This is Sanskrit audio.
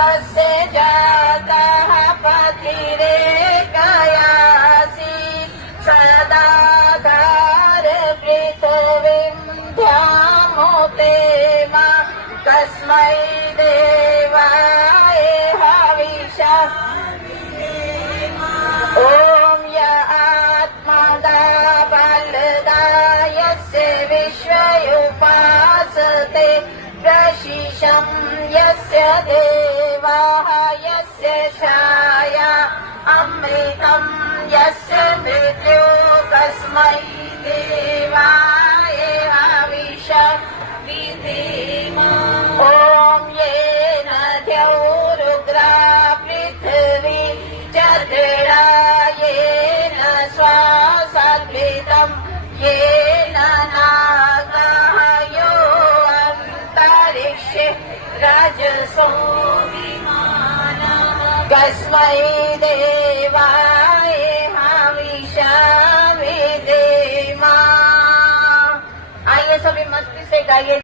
तस्य जातः पतिरेकयासि सदाधार पृथिवीं ध्यामुतेम तस्मै देवाय हविषः ॐ य आत्मदा बलदा यस्य विश्वयुपासते प्रशिशं यस्य देवाः यस्य छाया अमृतं यस्य मृत्यो तस्मै देवाय हविषः विधेम ॐ येन द्यौरुग्रा पृथिवी च दृढा येन श्वासद्भितं येन नागाः यो अन्तरिक्षे रजसो तस्मै देवाय हविषः विधेम। आइए सभी मस्ती से गाइए।